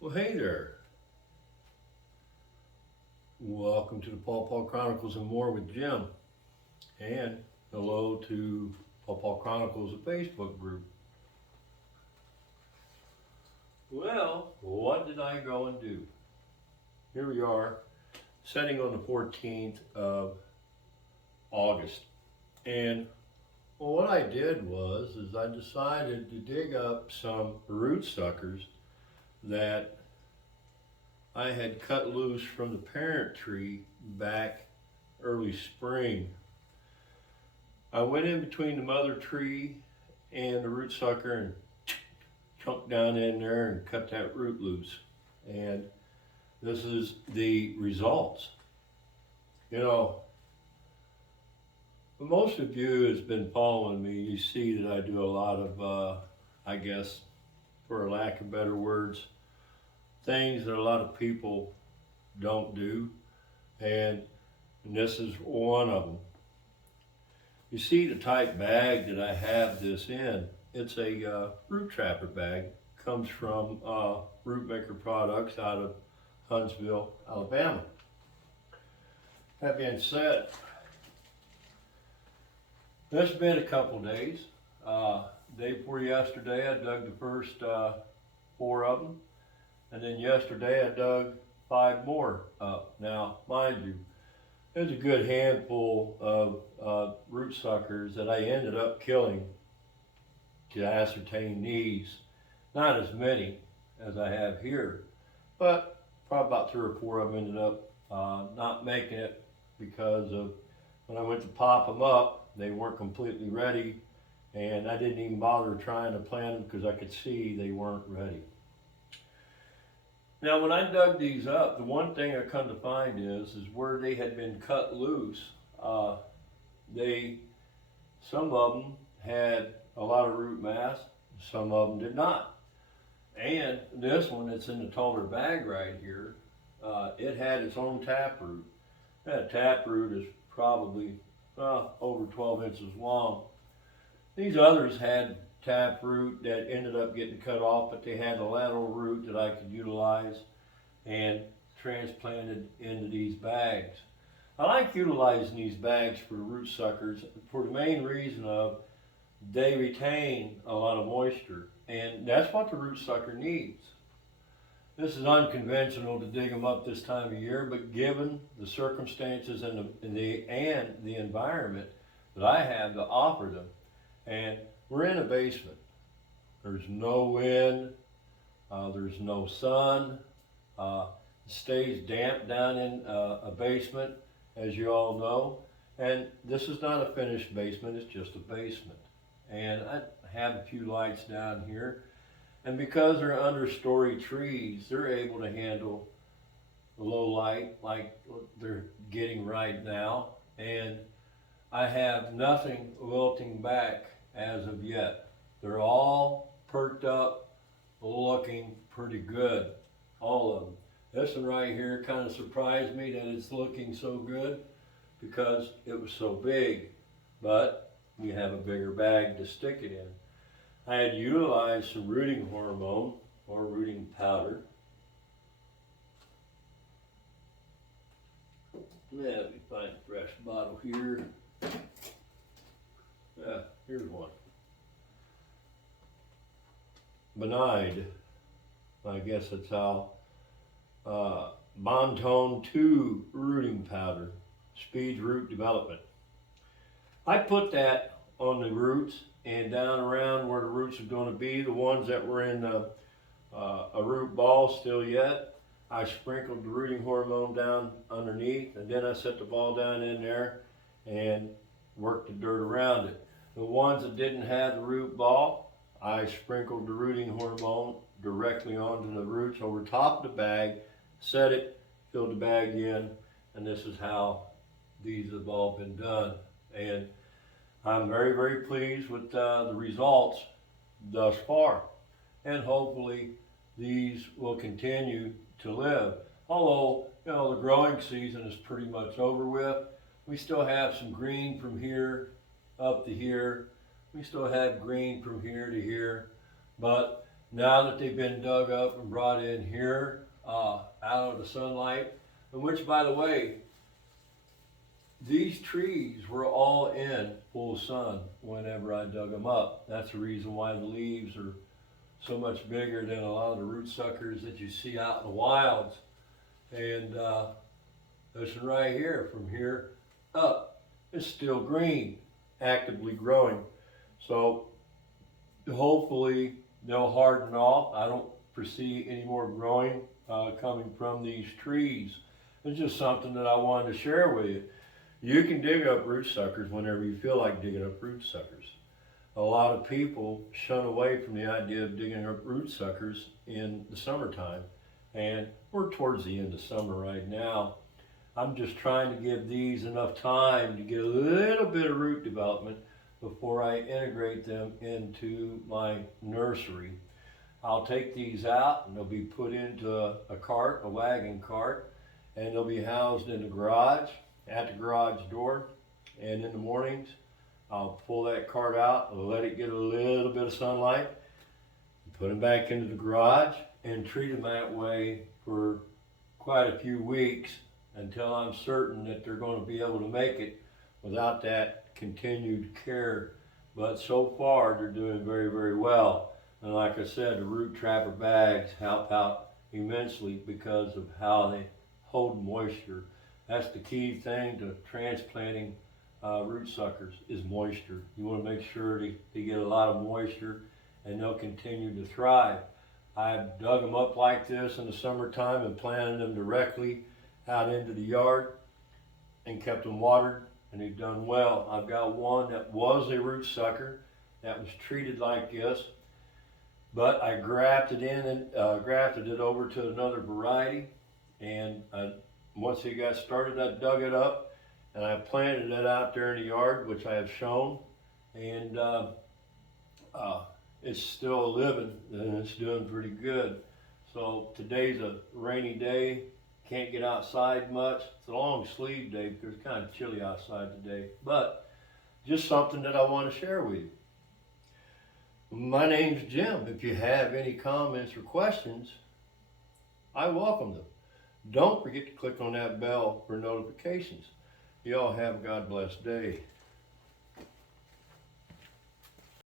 Well, hey there. Welcome to the Pawpaw Chronicles and More with Jim. And hello to Pawpaw Chronicles, a Facebook group. Well, what did I go and do? Here we are, setting on the 14th of August. And what I did was I decided to dig up some root suckers that I had cut loose from the parent tree back early spring. I went in between the mother tree and the root sucker and chunked down in there and cut that root loose. And this is the results. You know, most of you has been following me. You see that I do a lot of, I guess, for a lack of better words, things that a lot of people don't do, and this is one of them. You see the type bag that I have this in, it's a root trapper bag. Comes from Root Maker Products out of Huntsville, Alabama. That being said, it's been a couple days. Day before yesterday I dug the first 4 of them. And then yesterday I dug 5 more up. Now, mind you, there's a good handful of root suckers that I ended up killing to ascertain these. Not as many as I have here, but probably about 3 or 4 of them ended up not making it because of when I went to pop them up, they weren't completely ready, and I didn't even bother trying to plant them because I could see they weren't ready. Now, when I dug these up, the one thing I come to find is where they had been cut loose, some of them had a lot of root mass, some of them did not. And this one that's in the taller bag right here, it had its own taproot. That taproot is probably over 12 inches long. These others had taproot that ended up getting cut off, but they had a lateral root that I could utilize and transplanted into these bags. I like utilizing these bags for root suckers for the main reason of they retain a lot of moisture, and that's what the root sucker needs. This is unconventional to dig them up this time of year, but given the circumstances and the environment that I have to offer them, and we're in a basement. There's no wind, there's no sun, it stays damp down in a basement, as you all know. And this is not a finished basement, it's just a basement. And I have a few lights down here. And because they're understory trees, they're able to handle the low light like they're getting right now. And I have nothing wilting back as of yet. They're all perked up, looking pretty good, all of them. This one right here kind of surprised me that it's looking so good because it was so big, but you have a bigger bag to stick it in. I had utilized some rooting hormone or rooting powder. Let me find a fresh bottle here. Here's one. Benide, I guess that's how. Bontone 2 rooting powder, speeds root development. I put that on the roots and down around where the roots are going to be, the ones that were in a root ball still yet. I sprinkled the rooting hormone down underneath, and then I set the ball down in there and worked the dirt around it. The ones that didn't have the root ball, I sprinkled the rooting hormone directly onto the roots over top of the bag, set it, filled the bag in, and this is how these have all been done. And I'm very, very pleased with the results thus far. And hopefully these will continue to live. Although, you know, the growing season is pretty much over with. We still have some green from here up to here. We still have green from here to here. But now that they've been dug up and brought in here out of the sunlight, and which, by the way, these trees were all in full sun whenever I dug them up. That's the reason why the leaves are so much bigger than a lot of the root suckers that you see out in the wilds. And this one right here, from here up, is still green, actively growing. So hopefully they'll harden off. I don't foresee any more growing coming from these trees. It's just something that I wanted to share with you. You can dig up root suckers whenever you feel like digging up root suckers. A lot of people shun away from the idea of digging up root suckers in the summertime, and we're towards the end of summer right now. I'm just trying to give these enough time to get a little bit of root development before I integrate them into my nursery. I'll take these out and they'll be put into a cart, a wagon cart, and they'll be housed in the garage, at the garage door. And in the mornings, I'll pull that cart out and let it get a little bit of sunlight, put them back into the garage, and treat them that way for quite a few weeks until I'm certain that they're going to be able to make it without that continued care. But so far, they're doing very, very well. And like I said, the root trapper bags help out immensely because of how they hold moisture. That's the key thing to transplanting root suckers, is moisture. You want to make sure they get a lot of moisture and they'll continue to thrive. I've dug them up like this in the summertime and planted them directly out into the yard and kept them watered, and they've done well. I've got one that was a root sucker that was treated like this, but I grafted it over to another variety, and once it got started, I dug it up and I planted it out there in the yard, which I have shown, and it's still living and it's doing pretty good. So today's a rainy day, can't get outside much. It's a long sleeve day because it's kind of chilly outside today, but just something that I want to share with you. My name's Jim. If you have any comments or questions, I welcome them. Don't forget to click on that bell for notifications. You all have a God bless day.